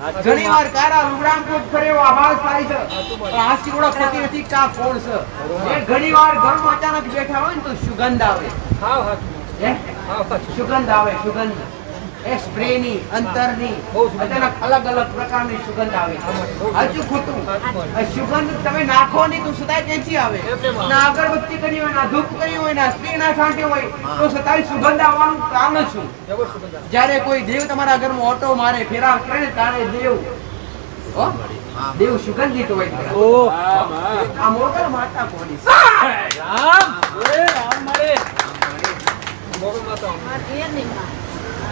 ઘણી વાર કારા લુગડામ કોટ ફરેવો આભાસ થાય છે પણ હાસી ઓળખ થતી નથી કા કોણ છે એ ઘણી વાર ઘરમાં અચાનક બેઠા હોય ને તો સુગંધ આવે સુગંધ આવે સુગંધ એ સ્પ્રેની અંતરની અચાનક અલગ અલગ પ્રકારની સુગંધ આવે હજુ ખોટું સુગંધ તમે નાખો નહીં તો સદાય ક્યાંથી આવે ના અગરબત્તી કરી હોય ના ધૂપ કરી હોય ના સ્પ્રે ના છાંટ્યો હોય તો સદાય સુગંધ આવવાનું કારણ શું જ્યારે કોઈ દેવ તમારા ઘરમાં ઓટો મારે ફેરા કરે ને ત્યારે દેવ દેવ સુગંધિત હોય આ મોગલ માતા કોની રામ રામ મારે મોગલ માતા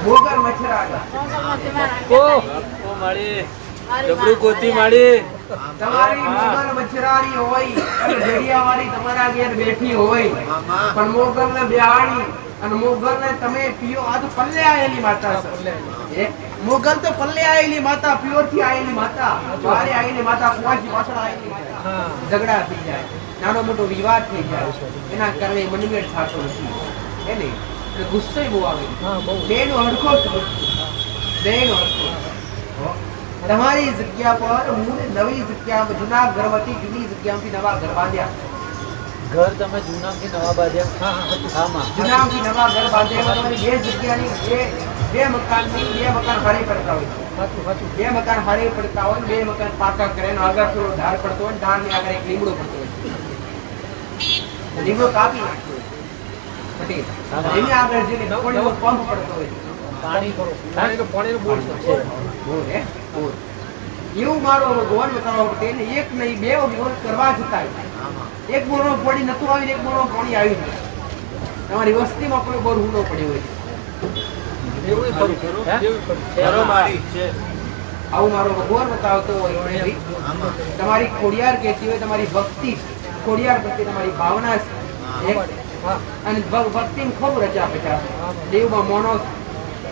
મોગલ મચ્છરાડા ઓ માળી જબરું ગોતી માળી તમારી મોગલ મચ્છરારી હોય અને જડિયાવાળી તમારા ઘેર બેઠી હોય પણ મોગલ ને બેહાડી અને મોગલ ને તમે પીઓ આ તો પલ્લે આયેલી માતા છે મોગલ તો પલ્લે આયેલી માતા પ્યોર થી આયેલી માતા બારે આયેલી માતા કુવાસી પાછળ આયેલી ઝઘડા થઈ જાય નાનો મોટો વિવાદ થઈ જાય એના કારણે મનમેળ થતો નથી એને ગુસ્સો બહુ આવે બેનો હડકો બેનો હડકો તમારી જગ્યા પર હું નવી જગ્યા જૂના ઘરવતી જૂની જગ્યાથી નવા ઘર બાંધ્યા ઘર તમે જૂનાથી નવા બાંધ્યા જૂનાથી નવા ઘર બાંધ્યા તમારી બે જગ્યાની બે મકાન હારે પડતા હોય બે મકાન હારે પડતા હોય બે મકાન પાકા કરે ને આગળ થોડો ધાર પડતો હોય ધાર ની આગળ એક લીમડો પડતો હોય લીમડો કાપી નાખ્યો એની આગળ જે પાણીનો પંપ પડતો હોય પાણીનો બોર છે બોર એવું મારો ગોળ કરાવો તેને એક નહીં બે બોર કરવા છતાંય એક બોરનો પાણી નતું આવીને એક બોરનો પાણી આવ્યું તમારી વસ્તીમાં કોઈ બોર ઊંડો પડ્યો હોય એવું આવું મારો ગોળ બતાવતો હોય તમારી ખોડિયાર કહેતી હોય તમારી ભક્તિ ખોડિયાર પ્રત્યે તમારી ભાવના છે અને ભક્તિ ખૂબ રચા પચા દેવમાં મોનો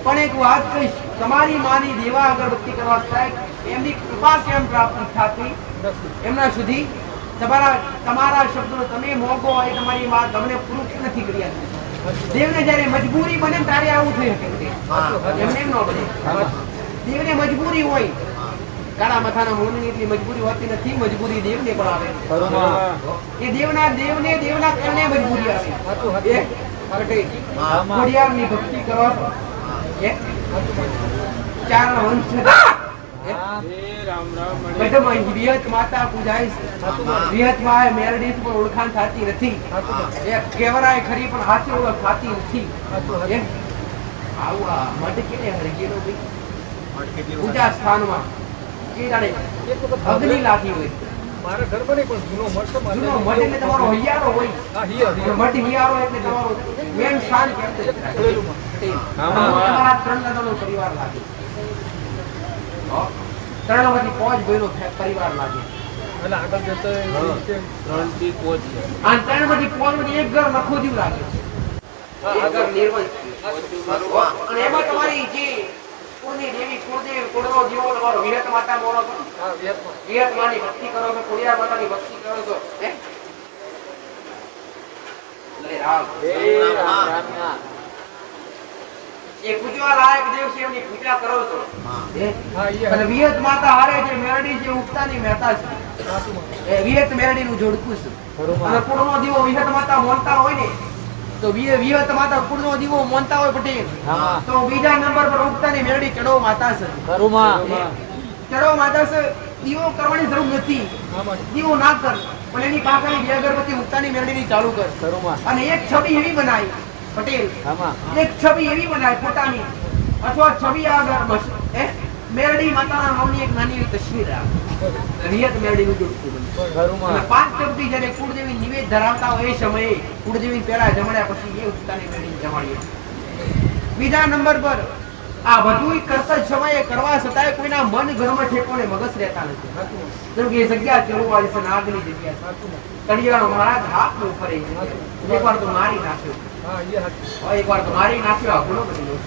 પણ એક વાત કહીશ તમારી માની દેવા અગરબત્તી કરવા થાય એમની કૃપા કેમ પ્રાપ્ત થતી એમના સુધી તમારા શબ્દો તમે મોગો હોય તમારી માં તમને પ્રૂફ નથી કર્યા દેવને જ્યારે મજબૂરી બને ત્યારે આવું થઈ શકે એમને એમ ન બને દેવને મજબૂરી હોય કાળા માથાના મોની એટલી મજબૂરી હોતી નથી મજબૂરી દેવને પણ આવે એ દેવના કારણે મજબૂરી આવે ખોડિયારની ભક્તિ કરો ચાર વંશ વિહત માતા પૂજાય વિહત માં મેરડી પણ ઓળખાણ થતી નથી એ કેવરાય ખરી પણ હાથી ઓળખ થતી નથી આવું મઢ કેને હરગેલો ભાઈ પૂજા સ્થાનમાં અગ્નિ લાગી હોય મારા ઘરમાં નહીં પણ જૂનો મઠ એટલે તમારો હિયારો હોય મઠ હિયારો એટલે તમારો મેન સ્થાન કહેવાય તમારા ત્રણ દાદાનો પરિવાર લાગે ત્રણમાંથી પાંચ ભાઈનો પરિવાર લાગે એટલે આગળ જતો 3 થી 5 છે આ ત્રણમાંથી પાંચમાંથી એક ઘર નખો જીવ લાગે એક ઘર નિર્વંશ અને એમાં તમારી જે પૂર્ણી દેવી કુળદેવ કુળનો જીવો તમારો વિહત માતા મોરો છો વિહત માની ભક્તિ કરો છો ખોડિયાર માતાની ભક્તિ કરો છો હે લે રામ એ પૂજવા લાયક દેવ છે એમની પૂજા કરો છો અને વિહત માતા હારે જે મેરડી જે ઉગતાની મહેતા છે એ વિહત મેરડીનું જોડકું છે અને કુળનો દીવો વિહત માતા મોનતા હોય ને તો વિહત માતા કુળનો દીવો મોનતા હોય પટેલ તો બીજા નંબર પર ઉગતાની મેરડી ચડો માતા છે ચડો માતા છે દીવો કરવાની જરૂર નથી દીવો ના કર પણ એની પાકની બે અગરબત્તી ઉગતાની મેરડીની ચાલુ કર અને એક છબી એવી બનાવી પટેલ એક છબી એવી બનાય ફોટાની અથવા છબી આગળ મેરડી માતાના નામની એક નાની એવી તસવીર રિયત મેરડીનું જોડકું બને પાંચ ચપટી જ્યારે કુળદેવી નિવેદ ધરાવતા હોય એ સમયે કુળદેવી પહેલા જમણ્યા પછી એ ઉગતાની મેરડી જમાડીએ બીજા નંબર પર આ બધું કરતા સમયે કરવા છતાંય કોઈના મન ઘરમાં ઠેકોને મગજ રહેતા નથી જેમ કે એ જગ્યા ચડવાળી છે નાગની જગ્યા કડિયાળો મહારાજ હાથ નો ફરે એકવાર તો મારી નાખ્યો એકવાર તો મારી નાખ્યો ગુનો બની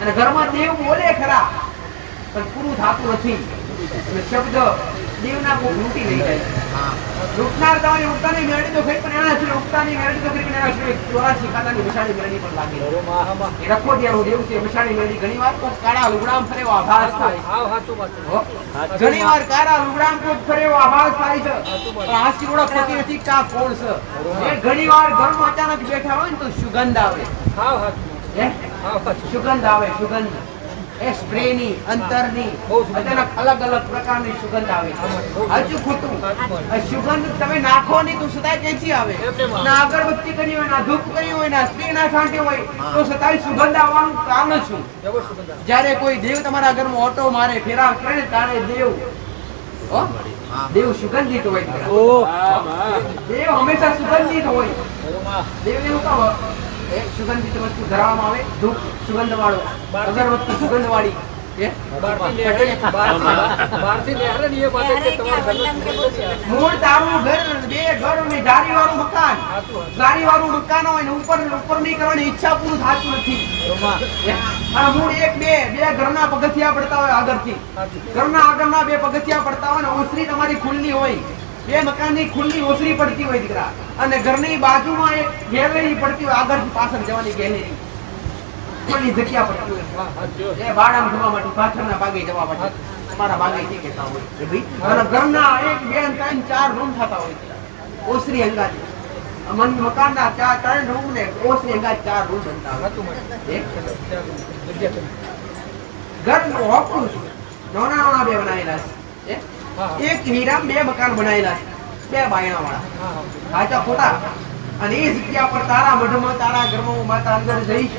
અને ઘરમાં દેવ બોલે ખરા પણ પૂરું થતું નથી શબ્દ દેવના કોઈ લૂંટી લઈ જાય. લૂંટનાર તમારી ઉગતાની મેળવી તો ખરી, પણ એના સિવાય ઉગતાની મેળવી તો ખરી, પણ એના સિવાય 84 ખાતાની વિશાળી મેળવી પણ લાગે. એ રખોડિયાનું દેવ છે. વિશાળી મેળવી ઘણીવાર કોક કાળા લુગડામ ફરે એવો આભાસ થાય. ઘણીવાર કાળા લુગડામ કોક ફરે એવો આભાસ થાય છે, પણ આ શિરોડો પતિ નથી કા કોણ છે. એ ઘણીવાર ઘરમાં અચાનક બેઠા હોય ને તો સુગંધ આવે. સુગંધ આવે, સુગંધ. એ સ્પ્રેની, અંતરની, અચાનક અલગ અલગ પ્રકારની સુગંધ આવે. હજુ ખોટું, સુગંધ તમે નાખો નહીં તો સદાય ક્યાંથી આવે? ના અગરબત્તી કરી હોય, ના ધૂપ કરી હોય, ના સ્પ્રે ના છાંટી હોય, તો સદાય સુગંધ આવવાનું કારણ શું? જ્યારે કોઈ દેવ તમારા ઘરમાં ઓટો મારે, ફેરા કરે ને ત્યારે દેવ સુગંધિત હોય. દેવ હંમેશા સુગંધિત હોય. દેવ એવું કહો સુગંધિત વસ્તુ ધરાવવામાં આવે. ધૂપ સુગંધ વાળો, અગરબત્તી સુગંધ વાળી. મૂળ તારું ઘર, બે ઘર ને જારી વાળું મકાન. જારી વાળું મકાન હોય ને ઉપર ની કરવાની ઈચ્છા પૂરું થતું નથી. અને મૂળ એક બે ઘરના પગથિયા પડતા હોય આગળથી, ઘરના આગળના બે પગથિયા પડતા હોય ને ઓસરી તમારી ખુલ્લી હોય, બે મકાનની ખુલ્લી ઓસરી પડતી હોય દીકરા, અને ઘરની બાજુમાં એક ગેલેરી પડતી હોય, આગળથી પાછળ જવાની ગેલેરી ખુલ્લી જગ્યા પડતી હોય. એ બાળામાં જવા માટે, પાછળના ભાગે જવા માટે તમારા ભાગે જે કહેતા હોય. અને ઘરના એક બે ત્રણ ચાર રૂમ થતા હોય, ઓસરી અંગાજી મકાનના ત્રણ રૂમ ને ઓસરી અંગાજ 4 રૂમ બનતા હોય. ઘરનું હોકું નાના બે બનાવેલા છે. એક હીરા બે મકાન બનાવેલા છે, બે બાયણા વાળા. સાચા ખોટા? અને એ જગ્યા પર તારા મઢમાં, તારા ઘરમાં માતા અંદર જઈશ,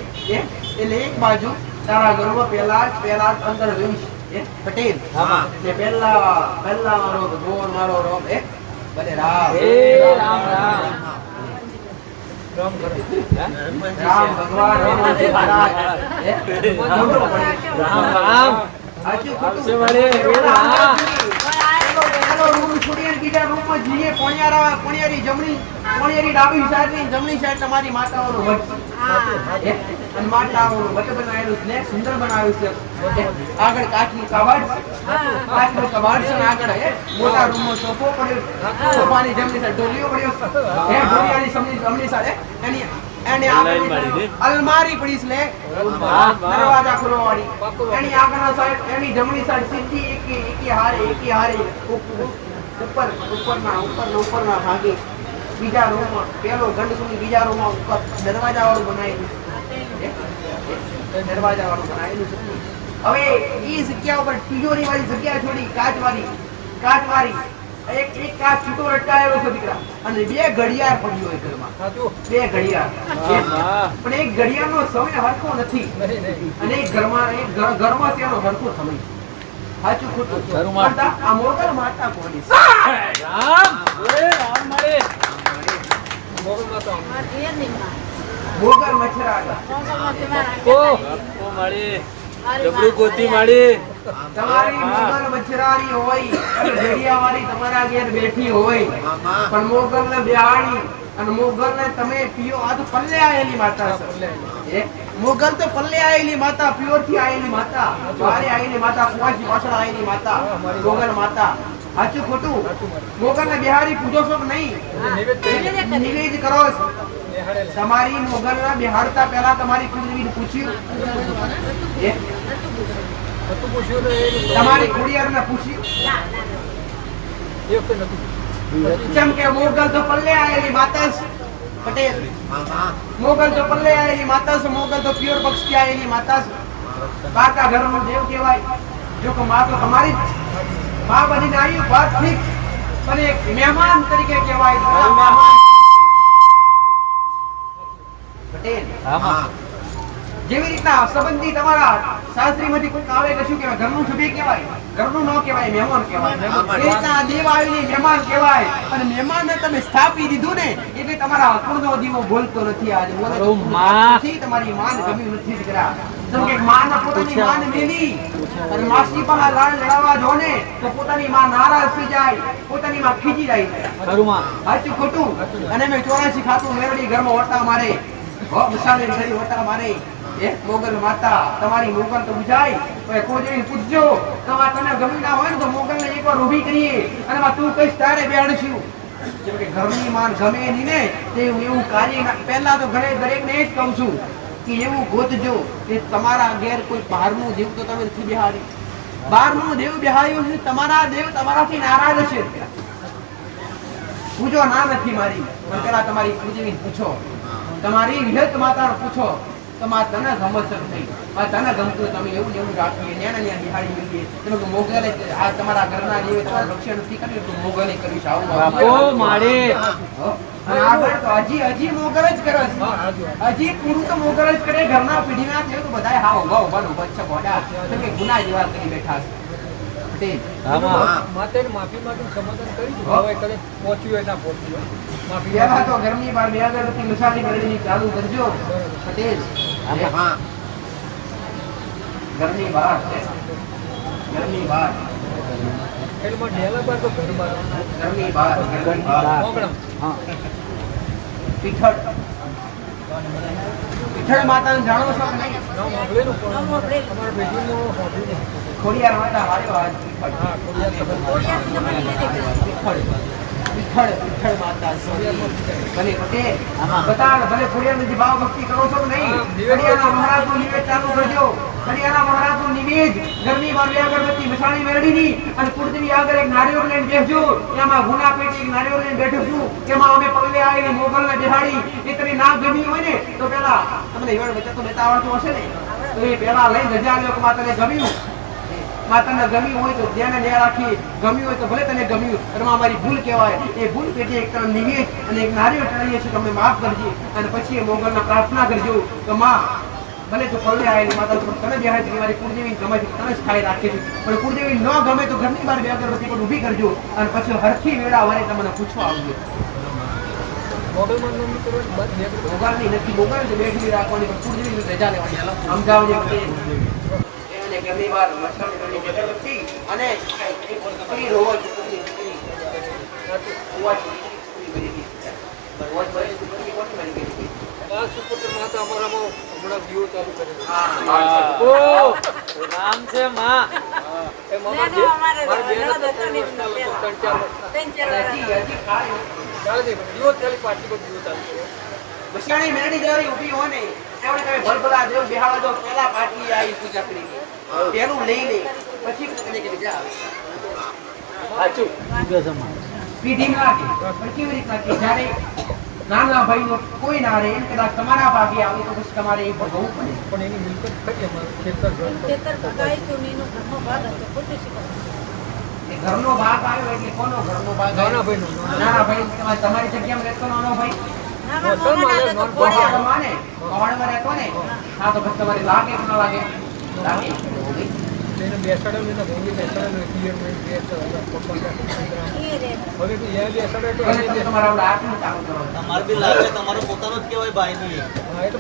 એટલે એક બાજુ તારા ઘરમાં પેલા અંદર જઈશ પટેલ ને પહેલા મારો ભગવાન મારો રોમ ભલે રામ રામ ભગવાન રામ બીજા રૂમમાં જઈએ. પોણિયારી ડાબી સાઈડ ની જમણી સાઈડ તમારી માતાઓનો વટ અને માતાઓનું વટ બનાવેલું છે, સુંદર બનાવ્યું છે. આગળ કાચનું કબાટ છે, આગળ મોટા રૂમમાં સોફો પડ્યો, સોફાની જમણી સાઈડ ઢોલિયો પડ્યો, ઢોલિયાની જમણી સાઈડ એની અલમારી પડી છે, દરવાજા ખોલવાવાળી. એની આગળના સાઈડ, એની જમણી સાઈડ સીધી એકી હારે ઉપરના ભાગે બીજા રૂમમાં પેલો ગંડ સુધી બીજા રૂમમાં ઉપર દરવાજા વાળું બનાવેલું છે. હવે એ જગ્યા ઉપર તિજોરી વાળી જગ્યા છોડી કાચવાળી એક કાચ છૂટો લટકાયેલો છે દીકરા, અને બે ઘડિયાળ પડી હોય ઘરમાં. બે ઘડિયાળ, પણ એક ઘડિયાળનો સમય હરખો નથી, અને એક ઘરમાં તેનો હરખો સમય. સાચું ખોટું? આ મોગલ માતા કોની? મોગલ મચ્છરાડા તમારી મોગલ મચ્છરારી હોય, ઘડિયાવાળી તમારા ઘેર બેઠી હોય, પણ મોગલ ને બેહાડી અને મોગલ ને તમે પીઓ. આ તો પલ્લે આયેલી માતા છે. મોગલ તો પલ્લે આયેલી માતા, પ્યોર થી આયેલી માતા, બારે આયેલી માતા, કુવાસી પાછળ આયેલી માતા, મોગલ માતા. સાચું ખોટું? મોગલ ને બિહારી પૂજો છો કે નહીં? નિવેદ કરો. તમારી મોગલ ના બિહારતા પહેલા તમારી કુળદેવી પૂછ્યું? તમારી ખોડિયાર ને પૂછ્યું? જેમ કે મોગલ તો પલ્લે આયેલી માતા છે પટેલ, મોગલ તો પલ્લે આયેલી માતા છે, મોગલ તો પ્યોર પક્ષ થી આયેલી માતા છે. કાકા ઘરનો દેવ કહેવાય. જો કે માં તો તમારી જ માં બનીને આવી, વાત ઠીક, પણ એક મહેમાન તરીકે કહેવાય. પટેલ જેવી રીતના સંબંધી તમારા શાસ્ત્રીમાંથી કોઈ આવે કે શું કહેવાય? ઘરનું સભ્ય કહેવાય, ઘરનું ન કહેવાય, મહેમાન કહેવાય. એ રીતના દેવ આવીને મહેમાન કહેવાય, અને મહેમાનને તમે સ્થાપી દીધું ને એટલે તમારા કુળનો દીવો બોલતો નથી. આજે તમારી માન ગમ્યું નથી દીકરા. જેમ કે માન પોતાની માન મેલી અને માસી પર લાડ લડાવવા જો ને તો પોતાની માં નારાજ થઈ જાય, પોતાની માં ખીજી જાય. સાચું ખોટું? અને મેં 84 ખાતું મેરડી ઘરમાં વટા મારે, વિશાળી ઘડી વટા મારે. મોગલ માતા તમારી મોગલ તો બુજાય. કોઈ પૂછજો તમે ગમી ના હોય ને તો મોગલ ને એક ઉપર ઊભી કરીએ અને એમાં તું કઈશ તારે બેહાડશું. જેમ કે ઘરની માન ગમે નહીં ને તે એવું કાર્ય પહેલા તો ઘરે દરેકને એ જ કહું છું કે એવું ગોતજો કે તમારા ઘેર કોઈ બહારનું દેવ તો તમે નથી બેહાડી. બહારનું દેવ બેહાડ્યું છે, તમારા દેવ તમારાથી નારાજ છે. પૂજો ના નથી મારી, પણ પેલા તમારી પૂજની પૂછો, તમારી વિહત માતાને પૂછો તો માં તને ગમત નહીં, તને ગમતું તમે એવું એવું રાખીએ, નેના ન્યા બિહાડી મૂકીએ. તમે મોગલે આ તમારા ઘરના જેવી તમારું રક્ષણ નથી કર્યું તો મોગલે કરીશ આવું બાપો મારે અને આગળ તો હજી મોગલ જ કરે છે. હજી પૂરું તો મોગલ જ કરે. ઘરના પેઢીના છે તો બધાય હા ઉભા ઉભા ઉભા છે બોડા તો કે ગુના જેવા કરી બેઠા છે. પટેલ માતાને માફી માંગીને સમાધાન કરી દીધું. હવે કદાચ પહોંચ્યું હોય ના પહોંચ્યું હોય. માફી પહેલા તો ઘરની બહાર બે અગરબત્તી મસાલી કરવાની ચાલુ કરજો. પટેલ હા ઘરની બહાર ઘરની બહાર ખેલમાં ઢેલા બાર તો ઘર બાર ઘરની બહાર મોગળમ. હા પીઠળ પીઠળ માતાને જાણો છો કે નહીં? નામ મોગળેલું પણ અમારા પેઢીમાં હોભળ્યું નહીં. ખોડિયાર માતા વાળ્યો આજ પીઠળ. હા, ખોડિયાર ખબર. પીઠળ પીઠળ પીઠળ માતા ભલે પટેલ બતાડ ભલે ખોડિયારની ભાવ ભક્તિ કરો છો કે નહીં? ખોડિયારના મહારાજનું નિવેદ ચાલુ કરજો. ખોડિયારના મહારાજનું નિવેદ ઘરની બહાર બે અગરબત્તી મસાણી મેળવીની અને કુળદેવી આગળ એક નારિયેળ લઈને બેસજો. એમાં ગુના પેટી એક નારિયેળ લઈને બેઠું છું. એમાં અમે પગલે આવીને મોગલને બેહાડી. એ તમે ના ગમી હોય ને તો પેલા તમને એવડ વચ્ચે તો બેતા આવડતું હશે ને તો એ પેલા લઈને રજા લ્યો કે માતાને ગમ્યું. માતાને ગમ્યું હોય તો ધ્યાને લે રાખી, ગમ્યું હોય તો ભલે તને ગમ્યું અને અમારી ભૂલ કહેવાય. એ ભૂલ પેટી એક તરફ નિવેદ અને એક નારિયેળ ચડાવીએ છીએ, તમને માફ કરજે. અને પછી એ મોગલને પ્રાર્થના કરજો કે માં ભલે તો પલ્લે આવેલી માતા પણ તમે બેહાય તો મારી કુળદેવી ગમે છે તમે સ્થાયી રાખી છે, પણ કુળદેવી ન ગમે તો ઘરની બહાર બે અગરબત્તી પર ઊભી કરજો અને પછી હરખી વેળા વરે તમને પૂછવા આવજો. મોગલમાં નોંધણી કરવાની બાદ બે અગરબત્તી. મોગલની નથી, મોગલ તો બેઠી રાખવાની પણ કુળદેવી રજા લેવાની. સમજાવજે એને ઘરની બહાર મસ્તક કરવાની અગરબત્તી અને એ રોજ માતા અમારામાં હમણાં દીવો ચાલુ કરે છે. નામ છે માં. એ મામા બે મારા બેન હતા 3 ચાલે છે. દીવો ચાલી પાર્ટી પર દીવો ચાલુ કરે. મસાણી મેળી જરી ઊભી હોય ને એવડે તમે ભલભલા દેવ બેહાડો તો પેલા પાટલી આવી પૂજા કરી પેલું લઈ લે પછી કને કે જા સાચું. પીઢી લાગે પણ કેવી રીતના કે જ્યારે નાના ભાઈનો કોઈ ના રહે એમ કદાચ તમારા ભાગે આવે તો પછી તમારે એ ભોગવવું પડે. પણ એની મિલકત ખરી અમારે ખેતર ઘર પર. એ ઘરનો ભાગ આવ્યો એટલે કોનો ઘરનો ભાગ નાના આવ્યો? ભાઈનો. નાના ભાઈ તમારી જગ્યામાં રહેતો નાનો ભાઈ મારે માને પવાડમાં રહેતો ને હા તો પછી તમારે લાગે કે ના લાગે? લાગે. એને બેસાડેલું ને ભોંગી બેસાડેલું પિયર મેં બેસાડેલા પપ્પા હવે તો યા બેસાડે તો તમારા હાથનું કામ કરો. તમારે બી લાગે તમારો પોતાનો જ કહેવાય ભાઈ નહીં. હા, એ તો